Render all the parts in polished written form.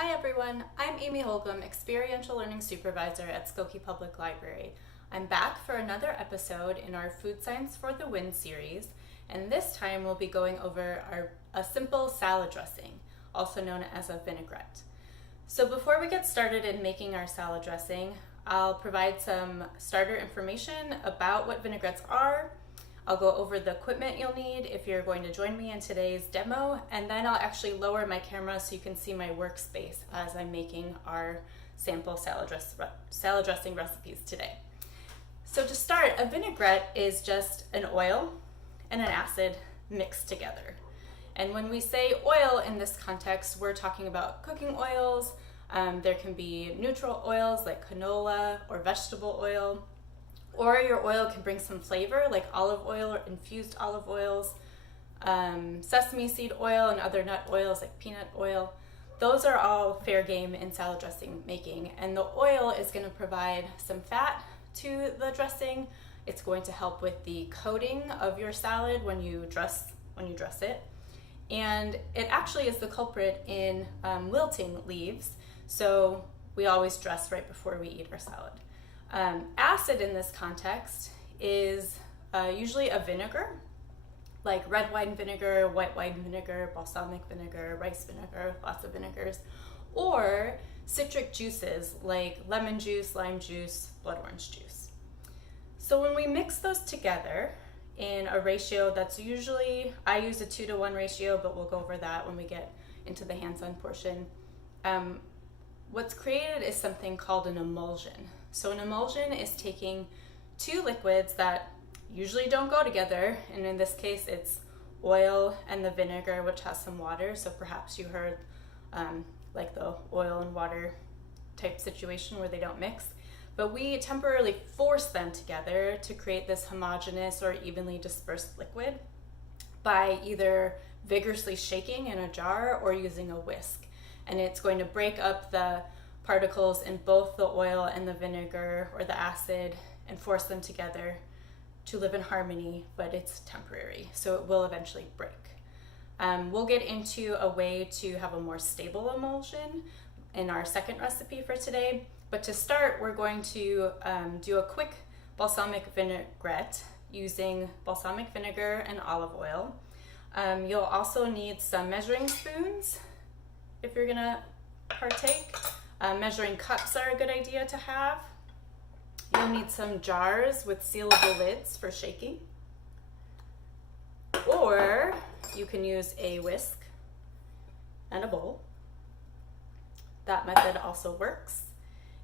Hi everyone, I'm Amy Holcomb, Experiential Learning Supervisor at Skokie Public Library. I'm back for another episode in our Food Science for the Win series, and this time we'll be going over a simple salad dressing, also known as a vinaigrette. So before we get started in making our salad dressing, I'll provide some starter information about what vinaigrettes are. I'll go over the equipment you'll need if you're going to join me in today's demo, and then I'll actually lower my camera so you can see my workspace as I'm making our sample salad dressing recipes today. So to start, a vinaigrette is just an oil and an acid mixed together. And when we say oil in this context, we're talking about cooking oils. There can be neutral oils like canola or vegetable oil. Or your oil can bring some flavor like olive oil or infused olive oils, sesame seed oil and other nut oils like peanut oil. Those are all fair game in salad dressing making, and the oil is going to provide some fat to the dressing. It's going to help with the coating of your salad when you dress it, and it actually is the culprit in wilting leaves, so we always dress right before we eat our salad. Acid in this context is usually a vinegar, like red wine vinegar, white wine vinegar, balsamic vinegar, rice vinegar, lots of vinegars, or citric juices like lemon juice, lime juice, blood orange juice. So when we mix those together in a ratio that's usually, I use a 2-to-1 ratio, but we'll go over that when we get into the hands-on portion. What's created is something called an emulsion. So an emulsion is taking two liquids that usually don't go together, and in this case it's oil and the vinegar, which has some water, so perhaps you heard like the oil and water type situation where they don't mix. But we temporarily force them together to create this homogeneous or evenly dispersed liquid by either vigorously shaking in a jar or using a whisk. And it's going to break up the particles in both the oil and the vinegar or the acid and force them together to live in harmony, but it's temporary, so it will eventually break. We'll get into a way to have a more stable emulsion in our second recipe for today, but to start we're going to do a quick balsamic vinaigrette using balsamic vinegar and olive oil. You'll also need some measuring spoons if you're gonna partake. Measuring cups are a good idea to have. You'll need some jars with sealable lids for shaking. Or you can use a whisk and a bowl. That method also works.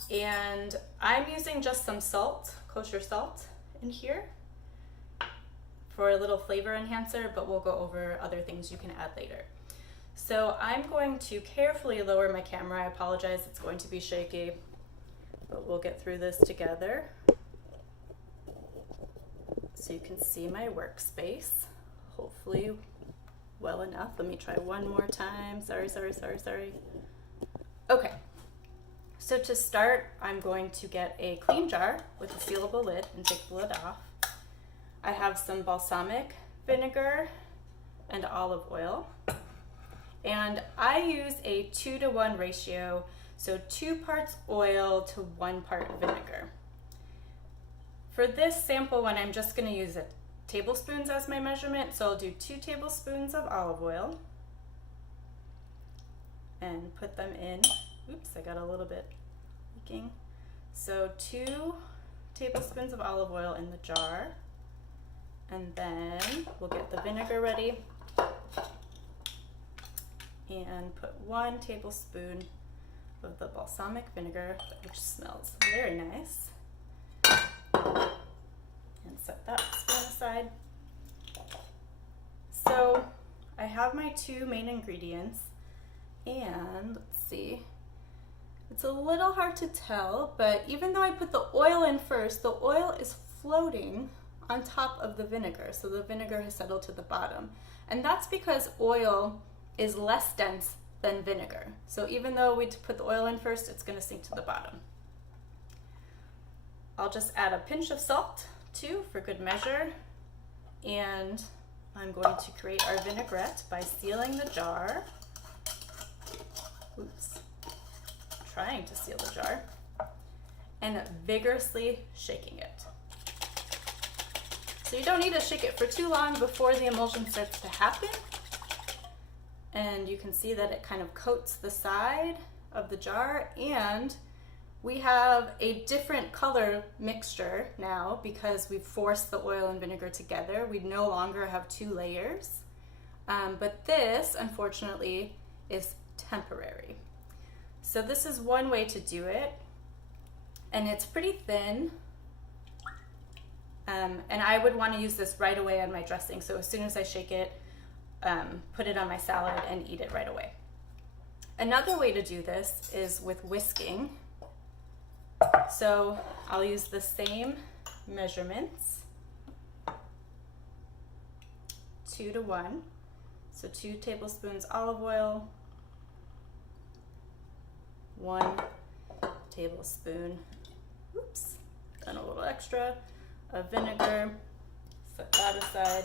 And I'm using just some salt, kosher salt, in here for a little flavor enhancer, but we'll go over other things you can add later. So I'm going to carefully lower my camera. I apologize, it's going to be shaky, but we'll get through this together. So you can see my workspace, hopefully well enough. Let me try one more time. Sorry. Okay, so to start, I'm going to get a clean jar with a sealable lid and take the lid off. I have some balsamic vinegar and olive oil. And I use a 2-to-1 ratio, so 2 parts oil to 1 part vinegar. For this sample one, I'm just going to use tablespoons as my measurement, so I'll do 2 tablespoons of olive oil and put them in. Oops, I got a little bit leaking. So 2 tablespoons of olive oil in the jar, and then we'll get the vinegar ready. And put 1 tablespoon of the balsamic vinegar, which smells very nice. And set that spoon aside. So I have my 2 main ingredients, and let's see. It's a little hard to tell, but even though I put the oil in first, the oil is floating on top of the vinegar, so the vinegar has settled to the bottom. And that's because oil is less dense than vinegar. So even though we put the oil in first, it's going to sink to the bottom. I'll just add a pinch of salt too for good measure, and I'm going to create our vinaigrette by sealing the jar. Oops. trying to seal the jar, and vigorously shaking it. So you don't need to shake it for too long before the emulsion starts to happen. And you can see that it kind of coats the side of the jar, and we have a different color mixture now because we've forced the oil and vinegar together. We no longer have two layers, but this, unfortunately, is temporary. So this is one way to do it, and it's pretty thin. And I would want to use this right away on my dressing. So as soon as I shake it, put it on my salad and eat it right away. Another way to do this is with whisking. So I'll use the same measurements, 2 to 1. So 2 tablespoons olive oil, 1 tablespoon, oops, and a little extra of vinegar. Set that aside.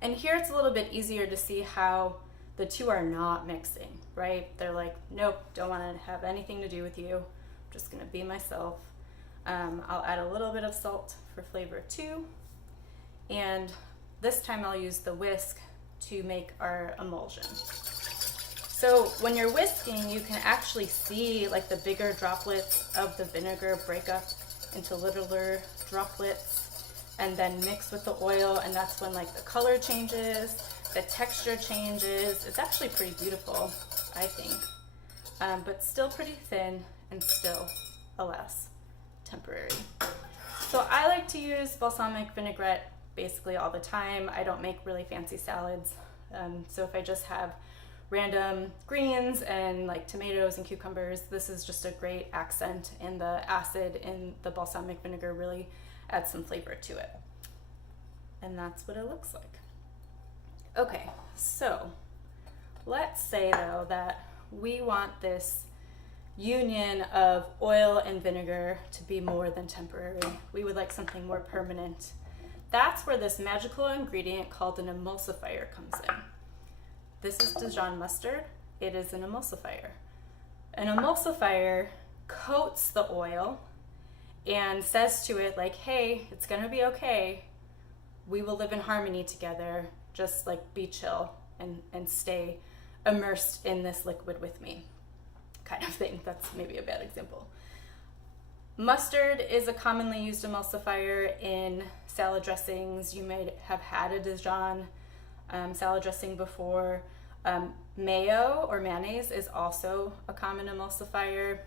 And here it's a little bit easier to see how the two are not mixing, right? They're like, nope, don't want to have anything to do with you. I'm just gonna be myself. I'll add a little bit of salt for flavor too. And this time I'll use the whisk to make our emulsion. So when you're whisking, you can actually see like the bigger droplets of the vinegar break up into littler droplets and then mix with the oil, and that's when like the color changes, the texture changes. It's actually pretty beautiful, I think, but still pretty thin and still, alas, temporary. So I like to use balsamic vinaigrette basically all the time. I don't make really fancy salads, so if I just have random greens and like tomatoes and cucumbers, this is just a great accent, and the acid in the balsamic vinegar really adds some flavor to it. And that's what it looks like. Okay, so let's say though that we want this union of oil and vinegar to be more than temporary. We would like something more permanent. That's where this magical ingredient called an emulsifier comes in. This is Dijon mustard. It is an emulsifier. An emulsifier coats the oil and says to it like, hey, it's gonna be okay. We will live in harmony together. Just like be chill and stay immersed in this liquid with me, kind of thing. That's maybe a bad example. Mustard is a commonly used emulsifier in salad dressings. You may have had a Dijon salad dressing before. Mayo or mayonnaise is also a common emulsifier,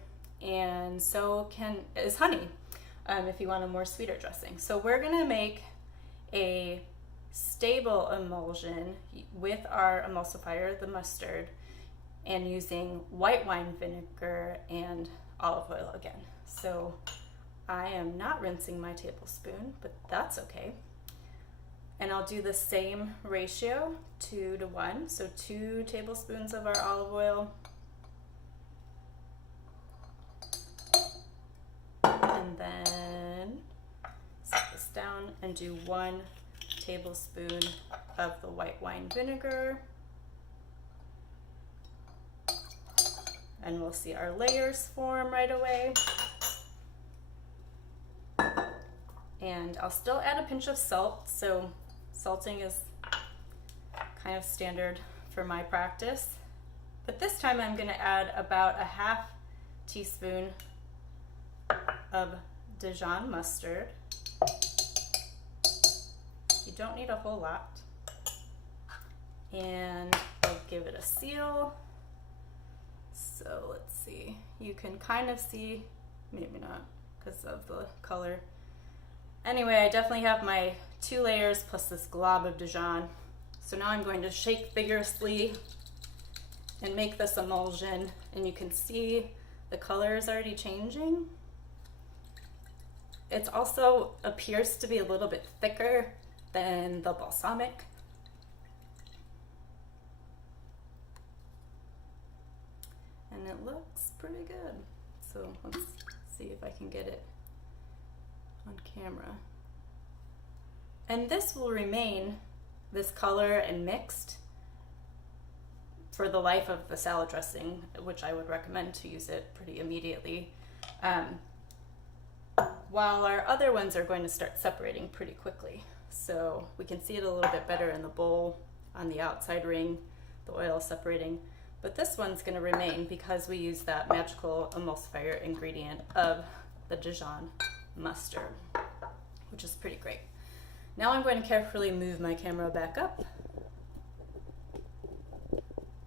and so is honey if you want a more sweeter dressing. So we're gonna make a stable emulsion with our emulsifier, the mustard, and using white wine vinegar and olive oil again. So I am not rinsing my tablespoon, but that's okay. And I'll do the same ratio, 2 to 1. So 2 tablespoons of our olive oil. And then set this down and do 1 tablespoon of the white wine vinegar. And we'll see our layers form right away. And I'll still add a pinch of salt. So salting is kind of standard for my practice. But this time I'm gonna add about a half teaspoon of Dijon mustard. You don't need a whole lot. And I'll give it a seal. So let's see, you can kind of see, maybe not because of the color. Anyway, I definitely have my 2 layers plus this glob of Dijon. So now I'm going to shake vigorously and make this emulsion, and you can see the color is already changing. It also appears to be a little bit thicker than the balsamic. And it looks pretty good. So let's see if I can get it on camera. And this will remain this color and mixed for the life of the salad dressing, which I would recommend to use it pretty immediately, while our other ones are going to start separating pretty quickly. So we can see it a little bit better in the bowl on the outside ring, the oil separating. But this one's going to remain because we use that magical emulsifier ingredient of the Dijon mustard, which is pretty great. Now I'm going to carefully move my camera back up.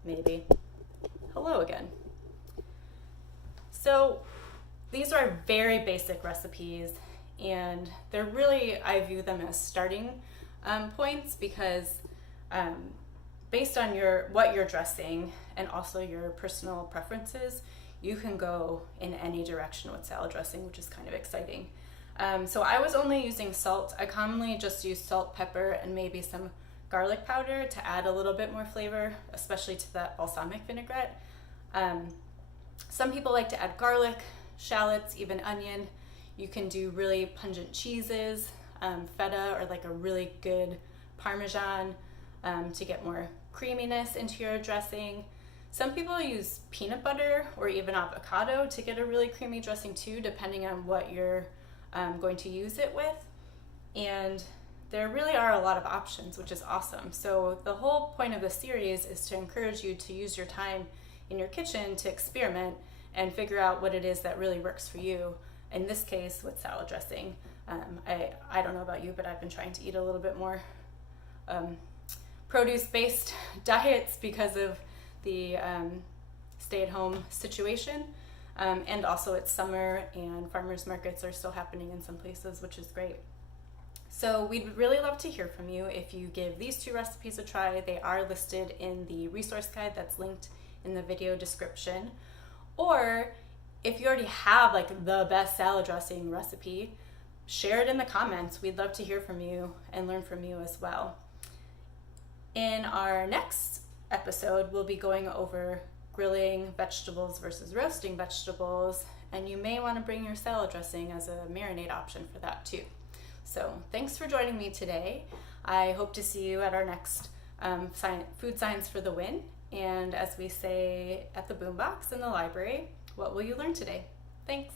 Maybe. Hello again. So these are very basic recipes, and they're really, I view them as starting points because based on what you're dressing and also your personal preferences, you can go in any direction with salad dressing, which is kind of exciting. So I was only using salt. I commonly just use salt, pepper, and maybe some garlic powder to add a little bit more flavor, especially to that balsamic vinaigrette. Some people like to add garlic, shallots, even onion. You can do really pungent cheeses, feta, or like a really good Parmesan to get more creaminess into your dressing. Some people use peanut butter or even avocado to get a really creamy dressing too, depending on what you're going to use it with. And there really are a lot of options, which is awesome. So the whole point of the series is to encourage you to use your time in your kitchen to experiment and figure out what it is that really works for you. In this case, with salad dressing, I don't know about you, but I've been trying to eat a little bit more produce-based diets because of the stay-at-home situation. And also it's summer and farmers markets are still happening in some places, which is great. So we'd really love to hear from you if you give these two recipes a try. They are listed in the resource guide that's linked in the video description. Or if you already have like the best salad dressing recipe, share it in the comments. We'd love to hear from you and learn from you as well. In our next episode, we'll be going over grilling vegetables versus roasting vegetables, and you may want to bring your salad dressing as a marinade option for that too. So thanks for joining me today. I hope to see you at our next Food Science for the Win. And as we say at the boombox in the library, what will you learn today? Thanks.